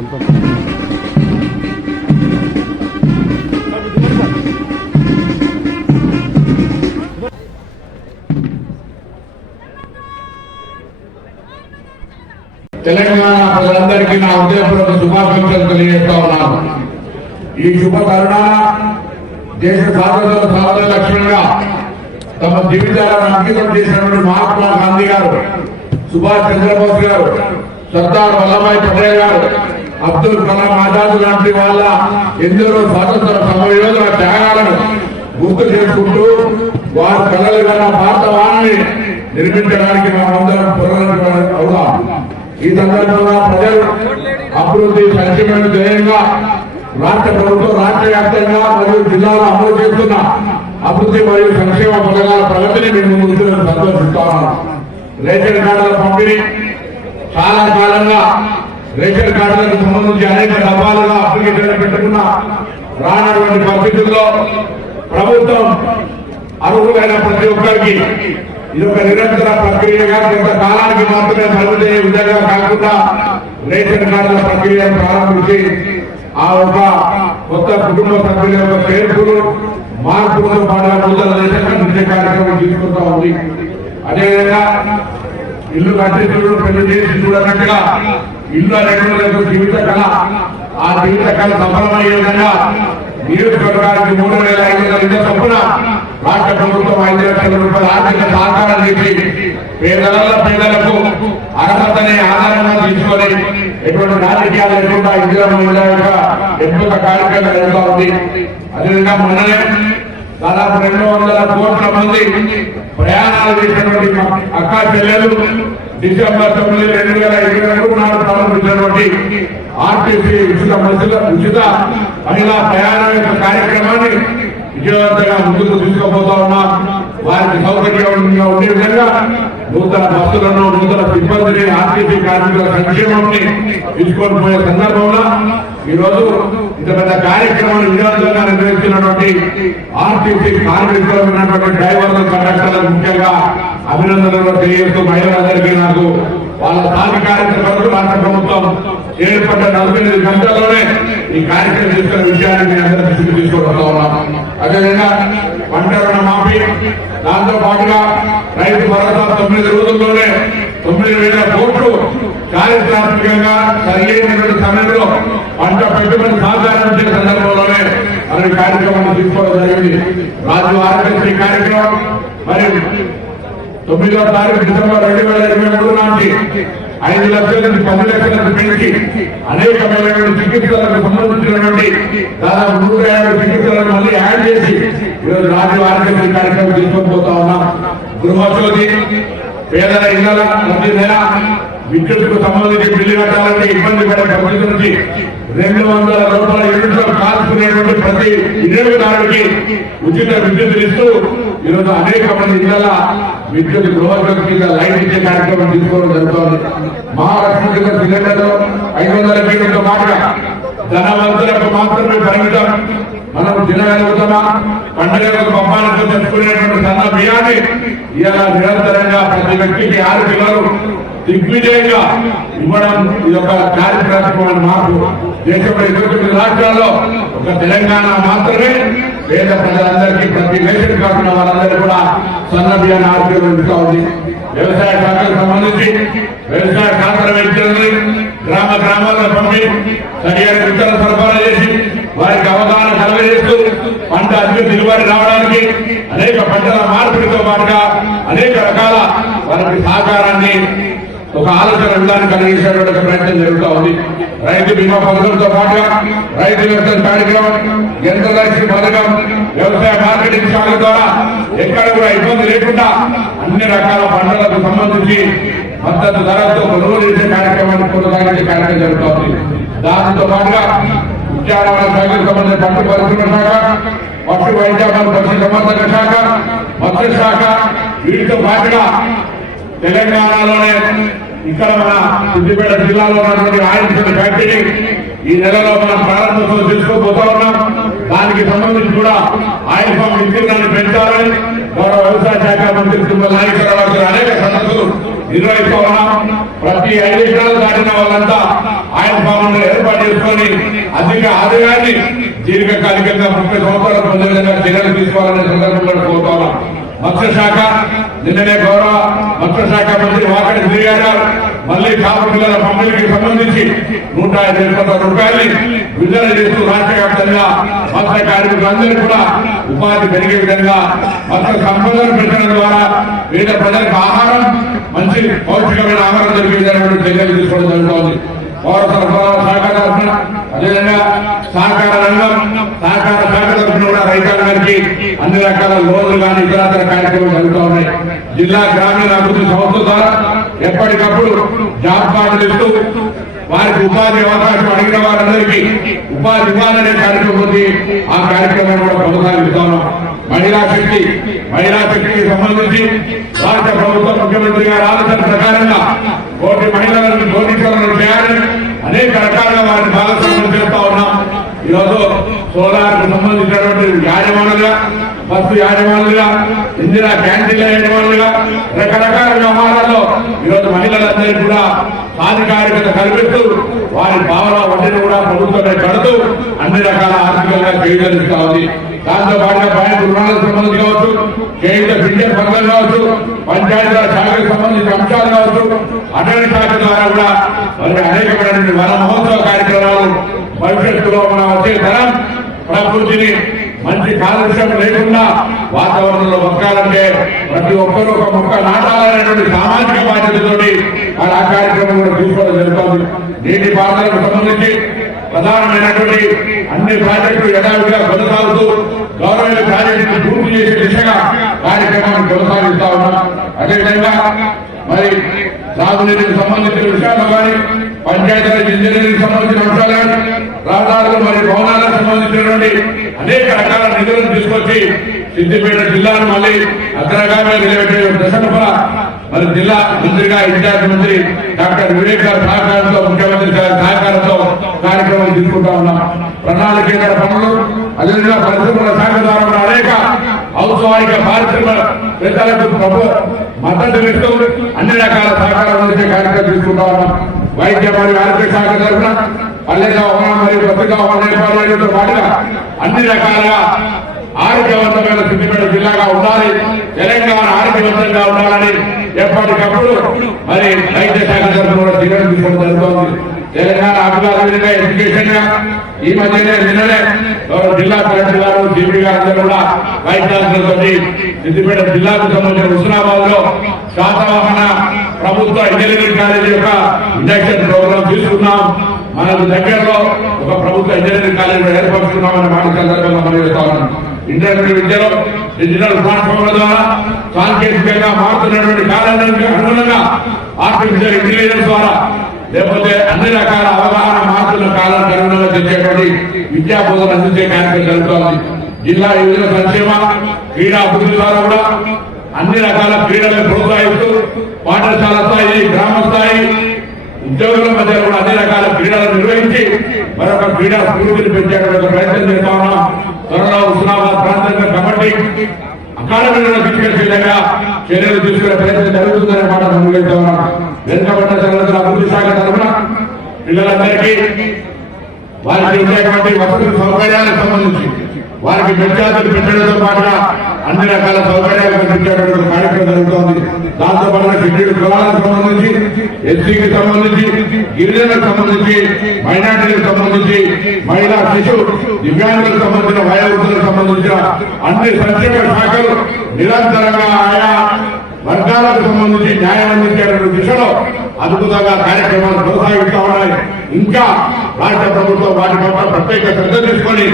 ఇదంతా తెలంగాణ ప్రజలందరికీ నా హృదయపూర్వక శుభాకాంక్షలు తెలియజేస్తా ఉన్నాను. ఈ శుభ తరుణాన దేశ స్వాతంత్ర సాధన లక్ష్యంగా తమ జీవితాలను అంకితం చేసినటువంటి మహాత్మా గాంధీ గారు సుభాష్ చంద్రబోస్ గారు సర్దార్ వల్లభాయ్ పటేల్ గారు అబ్దుల్ కలాం ఆజాద్ లాంటి వాళ్ళ ఎందరో స్వాతంత్ర సమయోధుల త్యాగాలను గుర్తు చేసుకుంటూ వారి కళలు గల భారత భారతవాణిని నిర్మించడానికి మనమందరం పునరుద్ధరణ అవుదాం ఈ సందర్భంగా ప్రజలు అభివృద్ధి సంక్షేమ ధ్యేయంగా రాష్ట్ర ప్రభుత్వం రాష్ట్ర వ్యాప్తంగా మరియు జిల్లాలో అమలు చేస్తున్న అభివృద్ధి మరియు సంక్షేమ పథకాల ప్రగతిని మేము ముందు సంతోషిస్తున్నాను రేషన్ కార్డుల పంపిణీ చాలా కాలంగా రేషన్ కార్డులకు సంబంధించి అనేక దఫాలుగా అప్లికేషన్లు పెట్టుకున్న రానటువంటి పరిస్థితుల్లో ప్రభుత్వం అర్హులైన ప్రతి ఒక్కరికి ఇది ఒక నిరంతర ప్రక్రియగా కొంత కాలానికి మాత్రమే పరిమితయ్యే విధంగా కాకుండా రేషన్ కార్డుల ప్రక్రియను ప్రారంభించి ఆ ఒక కొత్త కుటుంబ సభ్యుల యొక్క చేర్పులు మార్పులతో పాటు నూతన రేషన్ కార్యక్రమం తీసుకుంటా ఉంది. అదేవిధంగా ఇల్లు కట్టించుడు పెళ్ళి చేసి చూడనట్టుగా ఇల్లు అనేటువంటి జీవిత కళ. ఆ జీవిత కళ సఫలమయ్యే విధంగా నియోజకవర్గానికి మూడు వేల ఐదు వందల ఇళ్ళ చొప్పున రాష్ట్ర ప్రభుత్వం ఐదు లక్షల రూపాయల ఆర్థిక సహకారం చేసి పేదల పేదలకు అర్హతని ఆధారంగా తీసుకొని ఎటువంటి రాజకీయాలు లేకుండా ఇందిరా మహిళ యొక్క ఎంపిక కార్యక్రమం జరుగుతూ ఉంది. అదేవిధంగా మొన్ననే దాదాపు రెండు వందల కోట్ల మంది ప్రయాణాలు చేసినటువంటి మా అక్క చెల్లెలు డిసెంబర్ తొమ్మిది రెండు వేల ఇరవై రెండు నాడు ప్రారంభించినటువంటి ఆర్టీసీ ఉచిత బస్సుల ఉచిత మహిళా ప్రయాణం యొక్క కార్యక్రమాన్ని విజయవంతంగా ముందుకు తీసుకుపోతా ఉన్నా. వారికి సౌకర్యంగా ఉండే విధంగా నూతన బస్సులను నూతన సిబ్బందిని ఆర్టీసీ కార్మికుల సంక్షేమాన్ని తీసుకొని పోయే సందర్భంలో ఈరోజు ఇంత పెద్ద కార్యక్రమాన్ని విజయవంతంగా నిర్వహిస్తున్నటువంటి ఆర్టీసీ కార్మికులు ఉన్నటువంటి డ్రైవర్లు కండక్టర్లకు ముఖ్యంగా అభినందనలు తెలియజేస్తూ మహిళలందరికీ నాకు వాళ్ళ సాధికారిక కార్యకర్తలు రాష్ట్ర ప్రభుత్వం ఏర్పడ్డ నలభై ఎనిమిది గంటల్లోనే ఈ కార్యక్రమం తీసుకున్న విషయాన్ని మీ అందరి దృష్టికి తీసుకువస్తా ఉన్నాం. అదేవిధంగా పంట రుణ మాఫీ దాంతో పాటుగా రైతు భరోసా తొమ్మిది రోజుల్లోనే తొమ్మిది వేల కోట్లు చారిత్రాత్మకంగా సరైనటువంటి సమయంలో పంట పెట్టుబడి సాధారణ సందర్భంలోనే మరి కార్యక్రమాన్ని తీసుకోవడం జరిగింది. రాజు ఆరోగ్యశ్రీ కార్యక్రమం మరియు తొమ్మిదో తారీఖు డిసెంబర్ రెండు వేల ఇరవై మూడు నాటి ఐదు లక్షల నుంచి పది లక్షలకు పెంచి అనేకమైనటువంటి చికిత్సలకు సంబంధించినటువంటి దాదాపు నూట యాభై చికిత్సలను మళ్ళీ యాడ్ చేసి ఈరోజు రాజు ఆరోగ్య కార్యక్రమం తీసుకొని పోతా ఉన్నాం. గృహజ్యోతి పేదల ఇళ్ళ ప్రతి విద్యుత్కు సంబంధించి బిల్లు కట్టాలంటే ఇబ్బంది పడే పరిస్థితి నుంచి రెండు వందల రూపాయల యూనిట్లు కాల్చుకునేటువంటి ప్రతి వినియోగదారుడికి ఉచిత విద్యుత్ ఇస్తూ ఈరోజు అనేక మంది ఇళ్ళ విద్యుత్ గృహజ్యోతి మీద లైట్ ఇచ్చే కార్యక్రమం తీసుకోవడం జరుగుతోంది. మహాలక్ష్మి కింద సిలిండర్లు ఐదు వందల కేజీలతో పాటుగా ధనవంతులకు మాత్రమే పరిమితం. మనం తినగలుగుతామా? పండుగలకు బొమ్మాలతో తెచ్చుకునేటువంటి సన్న బియ్యాన్ని ఇలా నిరంతరంగా ప్రతి వ్యక్తికి ఆరు కిలోలు దిగ్విజయంగా ఇవ్వడం ఇది ఒక చారిత్రాత్మకమైన మార్పు. దేశంలో ఇరవై తొమ్మిది రాష్ట్రాల్లో ఒక తెలంగాణ మాత్రమే పేద ప్రజలందరికీ ప్రతి రేషన్ కార్డు ఉన్న వాళ్ళందరూ కూడా సన్న బియ్యాన్ని ఆరోగ్యం ఉంది. వ్యవసాయ శాఖకు సంబంధించి వ్యవసాయ శాస్త్ర వ్యక్తులని గ్రామ గ్రామాల్లో పంపి సరైన విత్తన సరఫరా చేసి వారికి అవగాహన కలగజేస్తూ పంట అధిక దిగుబడి రావడానికి అనేక పంటల మార్పిడితో పాటుగా అనేక రకాల వారికి సహకారాన్ని ఒక ఆలోచన విధానం కలిగించేటువంటి ఒక ప్రయత్నం జరుగుతూ ఉంది. రైతు బీమా పథకంతో పాటుగా రైతు వ్యవసాయ కార్యక్రమం యంత్ర రైతు పథకం వ్యవసాయ మార్కెటింగ్ శాఖ ద్వారా ఎక్కడ కూడా ఇబ్బంది లేకుండా అన్ని రకాల పంటలకు సంబంధించి మద్దతు ధరలతో కొనుగోలు చేసే కార్యక్రమాన్ని కొనసాగించే కార్యక్రమం జరుగుతోంది దానితో పాటుగా ఉద్యానవన శాఖకు సంబంధించిన పట్టు పరిశ్రమ శాఖ పట్టు వైద్యాలు పశు సంబంధక శాఖ మత్స్య శాఖ వీటితో పాటుగా తెలంగాణలోనే ఇక్కడ మన సిద్దిపేట జిల్లాలో ఉన్నటువంటి ఆయుష్ ఫ్యాక్టరీ ఈ నెలలో మనం ప్రారంభోత్సవం చేసుకోబోతా ఉన్నాం. దానికి సంబంధించి కూడా ఆయిల్ ఫామ్ విస్తీర్ణాన్ని పెంచాలని గౌరవ వ్యవసాయ శాఖ మంత్రి తుమ్మల నాగేశ్వరరావు గారు అనేక సదస్సులు నిర్వహిస్తూ ఉన్నాం. ప్రతి ఐదు ఎకరాలు దాటిన వాళ్ళంతా ఆయన భవనంలో ఏర్పాటు చేసుకొని అధిక ఆదాయాన్ని దీర్ఘకాలికంగా ముప్పై సంవత్సరాలు పొందే విధంగా చర్యలు తీసుకోవాలనే సందర్భంలో కోరుతా ఉన్నాం. మత్స్యశాఖ నిన్ననే గౌరవ మత్స్యశాఖ మంత్రి వాకటి శ్రీ గారు మళ్ళీ కాపు పిల్లల పంపిణీకి సంబంధించి నూట యాభై కోట్ల రూపాయలని విడుదల చేస్తూ రాష్ట్ర వ్యాప్తంగా మత్స్య కార్మికులందరూ కూడా ఉపాధి పెరిగే విధంగా మత్స్య సంపదను పెంచడం ద్వారా వివిధ ప్రజలకు ఆహారం మంచి పౌష్టికమైన ఆహారం దొరికే విధంగా చర్యలు తీసుకోవడం జరుగుతోంది. పౌర సరఫరాల శాఖ అదేవిధంగా సహకార రంగం సహకార శాఖ తరఫున కూడా రైతాంగానికి అన్ని రకాల లోన్లు కానీ ఇతరతర కార్యక్రమాలు జరుగుతూ ఉన్నాయి జిల్లా గ్రామీణ అభివృద్ధి సంస్థ ద్వారా ఎప్పటికప్పుడు జాబ్ కార్డులు ఇస్తూ వారికి ఉపాధి అవకాశం అడిగిన వారందరికీ ఉపాధి ఇవ్వాలనే కార్యక్రమం ఉంది ఆ కార్యక్రమాన్ని కూడా కొనసాగిస్తా ఉన్నాం మహిళా శక్తి మహిళా శక్తికి సంబంధించి రాష్ట్ర ప్రభుత్వం ముఖ్యమంత్రి గారి ఆలోచన ప్రకారంగా కోటి మహిళలను కోటీకరణలు చేయాలని అనేక రకాలుగా వారిని భాగస్వామ్యం చేస్తా ఉన్నాం ఈరోజు సోలార్కు సంబంధించినటువంటి యాజమానులుగా బస్సు యాజమానులుగా ఇందిరా క్యాంటీన్ల యాజమానులుగా రకరకాల వ్యవహారాల్లో ఈరోజు మహిళలందరికీ కూడా సాధికారికత కల్పిస్తూ వారి భావన వడ్డీని కూడా ప్రభుత్వమే కడుతూ అన్ని రకాల ఆర్థికంగా చేయగలుగుతా ఉంది. దాంతో పాటుగా పాయింట్ రుణాలకు సంబంధించి కావచ్చు కేంద్ర ఫింటెక్ పథకం కావచ్చు పంచాయతీరాజ్ శాఖకు సంబంధించిన అంశాలు కావచ్చు అటవీ శాఖ ద్వారా కూడా మరి అనేకమైనటువంటి వన మహోత్సవ కార్యక్రమాలు భవిష్యత్తులో మనం వచ్చే తరం ప్రకృతిని మంచి కాలుష్యం లేకుండా వాతావరణంలో మొక్కాలంటే ప్రతి ఒక్కరూ ఒక మొక్క నాటాలనేటువంటి సామాజిక బాధ్యతతోటి మరి ఆ కార్యక్రమం కూడా తీసుకోవడం జరుగుతుంది. నీటి పారుదలకు సంబంధించి ప్రధానమైనటువంటి అన్ని ప్రాజెక్టులు యథావిధిగా కొనసాగుతూ గౌరవ ప్రాజెక్టు పూర్తి చేసే దిశగా కార్యక్రమాన్ని కొనసాగిస్తా ఉన్నాం. అదేవిధంగా మరి సాగునీటికి సంబంధించిన విషయాలు కానీ పంచాయతీరాజ్ ఇంజనీరింగ్ సంబంధించిన అంశాలు కానీ రహదారులు మరియు భవనాలకు సంబంధించినటువంటి అనేక రకాల నిధులను తీసుకొచ్చి సిద్దిపేట జిల్లాను మళ్ళీ అగ్రగామి నిలబెట్టే దశను మరి జిల్లా మంత్రిగా ఇన్ఛార్జ్ మంత్రి డాక్టర్ వివేక్ గారి సహకారంతో ముఖ్యమంత్రి గారి సహకారంతో కార్యక్రమం తీసుకుంటా ఉన్నాం. ప్రణాళికేతర పనులు అదేవిధంగా పరిశ్రమల శాఖ ద్వారా అనేక ఔత్సవాహిక పారిశ్రామికవేత్తలకు ప్రభు మద్దతు ఇస్తూ అన్ని రకాల సహకారం అందించే కార్యక్రమం తీసుకుంటా ఉన్నాం. వైద్య మరియు ఆరోగ్య శాఖ తరఫున పల్లె అవగాహన మరియు పత్రికా అవగాహన పాటుగా. అన్ని రకాలుగా ఆరోగ్యవంతమైన సిద్దిపేట జిల్లాగా ఉండాలి. తెలంగాణ ఆరోగ్యవంతంగా ఉండాలని ఎప్పటికప్పుడు మరి వైద్య శాఖ తరఫున చర్యలు తీసుకోవడం జరుగుతోంది. తెలంగాణ అభివృద్ధి ఎడ్యుకేషన్గా ఈ మధ్యనే నిన్ననే జిల్లా కలెక్టర్ గారు జీపీ గారు అందరూ కూడా వైద్యాలతో సిద్దిపేట జిల్లాకు సంబంధించిన హుస్నాబాద్లో శాతవాహన ప్రభుత్వ ఇంజనీరింగ్ కాలేజీ యొక్క ఇండక్షన్ ప్రోగ్రామ్ తీసుకున్నాం. మనకు దగ్గరలో ఒక ప్రభుత్వ ఇంజనీరింగ్ కాలేజీ ఏర్పరుస్తున్నామని మాట సందర్భంగా మనం చెప్తా ఇంటర్నెట్ విద్యలో డిజిటల్ ప్లాట్ఫామ్ల ద్వారా సాంకేతికంగా మారుతున్నటువంటి కాలానికి అనుగుణంగా ఆర్టిఫిషియల్ ఇంటెలిజెన్స్ ద్వారా లేకపోతే అన్ని రకాల అవగాహన మార్పుల కాలానికి అనుగుణంగా తెచ్చేటువంటి విద్యా బోధన అందించే కార్యక్రమం జరుగుతోంది. జిల్లా యువజన సంక్షేమ క్రీడా అభివృద్ధి ద్వారా కూడా అన్ని రకాల క్రీడలను ప్రోత్సహిస్తూ పాఠశాల స్థాయి గ్రామ స్థాయి ఉద్యోగుల మధ్య కూడా అన్ని రకాల క్రీడలు నిర్వహించి మరొక క్రీడా స్ఫూర్తిని పెంచేటువంటి ప్రయత్నం చేస్తా ఉన్నాం. త్వరలో హుస్నాబాద్ ప్రాంతంగా కబడ్డీ అకాడమీలను తీసుకెళ్ళే చర్యలు తీసుకునే ప్రయత్నం జరుగుతుందనే మాట మనం ఉన్నాం. వెనుకబడ్డ తరగతుల అభివృద్ధి శాఖ తరఫున పిల్లలందరికీ వారికి ఉండేటువంటి వసతి సౌకర్యాలకు సంబంధించి వారికి విద్యార్థులు పెట్టడంతో పాటుగా అన్ని రకాల సౌకర్యాలు కల్పించేటువంటి కార్యక్రమం జరుగుతోంది. దాంతో పాటు షెడ్యూల్ కులాలకు సంబంధించి ఎస్సీకి సంబంధించి గిరిజనులకు సంబంధించి మైనార్టీలకు సంబంధించి మహిళా శిశు దివ్యాంగులకు సంబంధించిన వయోవృద్ధులకు సంబంధించిన అన్ని సంక్షేమ శాఖలు నిరంతరంగా ఆయా వర్గాలకు సంబంధించి న్యాయం అందించేటువంటి దిశలో అద్భుతంగా కార్యక్రమాలు కొనసాగిస్తా ఉన్నాయి. ఇంకా రాష్ట్ర ప్రభుత్వం వాటి పట్ల ప్రత్యేక శ్రద్ధ తీసుకొని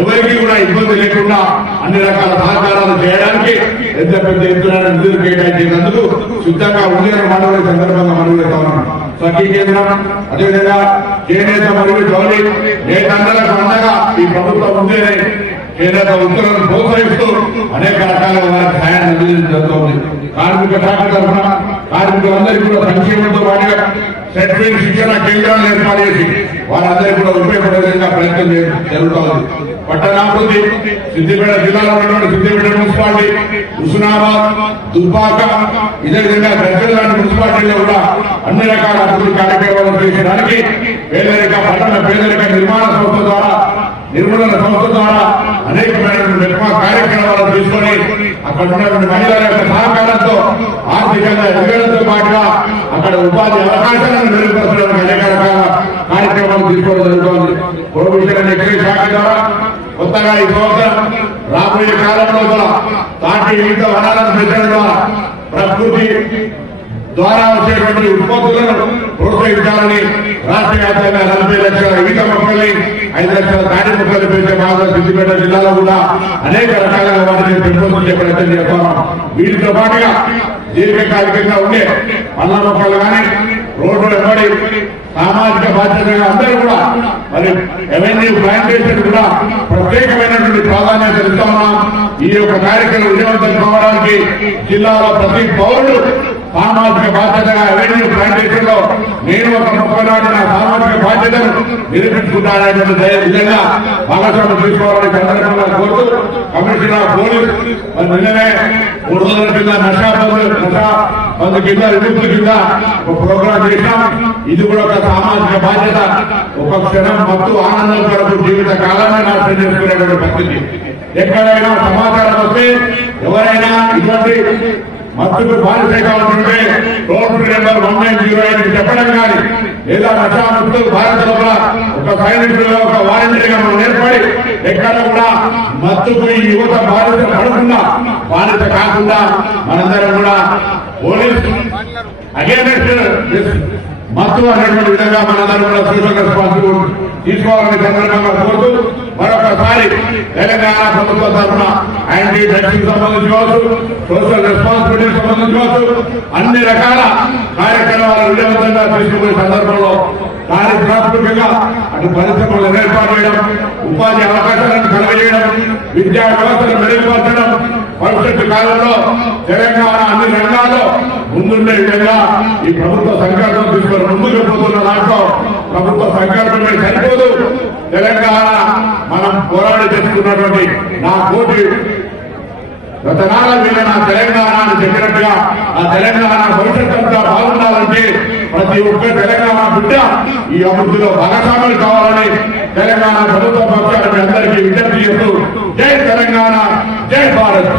ఎవరికి కూడా ఇబ్బంది లేకుండా అన్ని రకాల సహకారాలు చేయడానికి ఎంత పెద్ద ఎత్తున నిధులు కేటాయించినందుకు సిద్ధంగా ఉందని మనం ఈ సందర్భంగా మనవి చేస్తా ఉన్నాం. సఖీ కేంద్రం అదేవిధంగా చేనేత మరియు జౌలి నేతందరకు అండగా ఈ ప్రభుత్వం ఉందని చేనేత ఉత్తర్వులను ప్రోత్సహిస్తూ అనేక రకాలుగా వారికి సహాయాన్ని అందించడం కార్మిక శాఖ తరఫున కార్మికులందరికీ కూడా సంక్షేమంతో పాటుగా సెటిల్మెంట్ శిక్షణ కేంద్రాలను ఏర్పాటు చేసి వారందరూ కూడా ఉపయోగపడే విధంగా ప్రయత్నం చేయడం జరుగుతోంది పట్టణాభివృద్ధి సిద్దిపేట జిల్లాలో ఉన్నటువంటి సిద్దిపేట మున్సిపాలిటీ హుస్నాబాద్ దుబ్బాక ఇదే విధంగా గజ్జల లాంటి మున్సిపాలిటీలో కూడా అన్ని రకాల అభివృద్ధి కార్యక్రమాలు చేయడానికి పేదరిక పట్టణ పేదరిక నిర్మాణ సంస్థ ద్వారా నిర్మూలన సంస్థ ద్వారా అనేకమైనటువంటి కార్యక్రమాలను తీసుకొని అక్కడ ఉన్నటువంటి మహిళల యొక్క సహకారంతో ఆర్థికంగా ఎదగడంతో పాటుగా అక్కడ ఉపాధి అవకాశాలను మెరుగుపరచడానికి అనేక తీసుకోవడం జరుగుతోంది. ప్రొవిజన్ ఎక్సైజ్ శాఖ ద్వారా కొత్తగా ఈ సంవత్సరం రాబోయే కాలంలో కూడా తాటి వివిధ వనాలను పెంచడం ద్వారా ప్రకృతి ద్వారా వచ్చేటువంటి ఉత్పత్తులను ప్రోత్సహించాలని రాష్ట్ర వ్యాప్తంగా నలభై లక్షల ఈత మొక్కల్ని ఐదు లక్షల తాటి మొక్కలు పెంచే భాగంగా సిద్దిపేట జిల్లాలో కూడా అనేక రకాలుగా వాటిని పెంపొందించే ప్రయత్నం చేస్తున్నాం. వీటితో పాటుగా దీర్ఘకాలికంగా ఉండే పళ్ళ మొక్కలు కానీ రోడ్డు వెంబడి సామాజిక బాధ్యతగా అందరూ కూడా. మరి రెవెన్యూ ప్లాంటేషన్ కూడా ప్రత్యేకమైనటువంటి ప్రాధాన్యత ఇస్తామన్నాం ఈ యొక్క కార్యక్రమం విజయవంతం కావడానికి జిల్లాలో ప్రతి పౌరుడు సామాజిక బాధ్యతగా రెవెన్యూ ప్లాంటేషన్లో నేను ఒక మొక్క నా సామాజిక బాధ్యతను నిరూపించుకుంటాననేటువంటి ధైర్య- విధంగా భాగస్వామ్యం తీసుకోవాలని సందర్భంగా కోరుతూ కమిషనర్ ఆఫ్ పోలీస్ నిన్ననే మూడు రోజుల కింద నషా బంద్ నషా బంద్ కింద విముక్తి కింద ఒక ప్రోగ్రాం చేశాం. ఇది కూడా ఒక సామాజిక బాధ్యత. ఒక క్షణం మత్తు ఆనందం కొరకు జీవిత కాలాన్ని నాశనం చేసుకునేటువంటి పరిస్థితి. ఎక్కడైనా సమాచారం వస్తే ఎవరైనా ఇటువంటి మంత్రులు బాధ్యత కావాలంటే toll number one nine zero eight చెప్పడం కానీ లేదా రక్షా మంత్రులు భారత లోపల ఒక సైనికులుగా ఒక వాలంటీర్గా మనం ఏర్పడి ఎక్కడ కూడా మత్తుకు ఈ యువత బాధ్యత పడకుండా బాధ్యత కాకుండా మనందరం కూడా పోలీస్ అగేనెస్ట్ మత్తు అనేటువంటి విధంగా మనందరం కూడా సోషల్ రెస్పాన్సిబిలిటీ తీసుకోవాలని సందర్భంగా కోరుతూ ఒకసారి తెలంగాణ ప్రభుత్వం తరఫున యాంటీ డ్రగ్స్ సంబంధించి కావచ్చు సోషల్ రెస్పాన్సిబిలిటీ సంబంధించి కావచ్చు అన్ని రకాల కార్యక్రమాలు విజయవంతంగా తీసుకుపోయే సందర్భంలో చారిత్రాత్మకంగా అటు పరిశ్రమలను ఏర్పాటు చేయడం ఉపాధి అవకాశాలను కలగజేయడం విద్యా వ్యవస్థను మెరుగుపరచడం భవిష్యత్తు కాలంలో తెలంగాణ అన్ని రంగాల్లో ముందుండే విధంగా ఈ ప్రభుత్వ సంకల్పం తీసుకొని ముందుకు పోతున్న దాంట్లో ప్రభుత్వ సంకల్పమే సరిపోదు తెలంగాణ మనం పోరాడి నా కోటి రతనాల మీద నా తెలంగాణ అని చెప్పినట్టుగా ఆ తెలంగాణ భవిష్యత్తు అంతా బాగుండాలంటే ప్రతి ఒక్క తెలంగాణ బిడ్డ ఈ అభివృద్ధిలో భాగస్వాములు కావాలని తెలంగాణ ప్రభుత్వ పక్షాన్ని అందరికీ విజ్ఞప్తి చేస్తూ జై తెలంగాణ జై భారత్.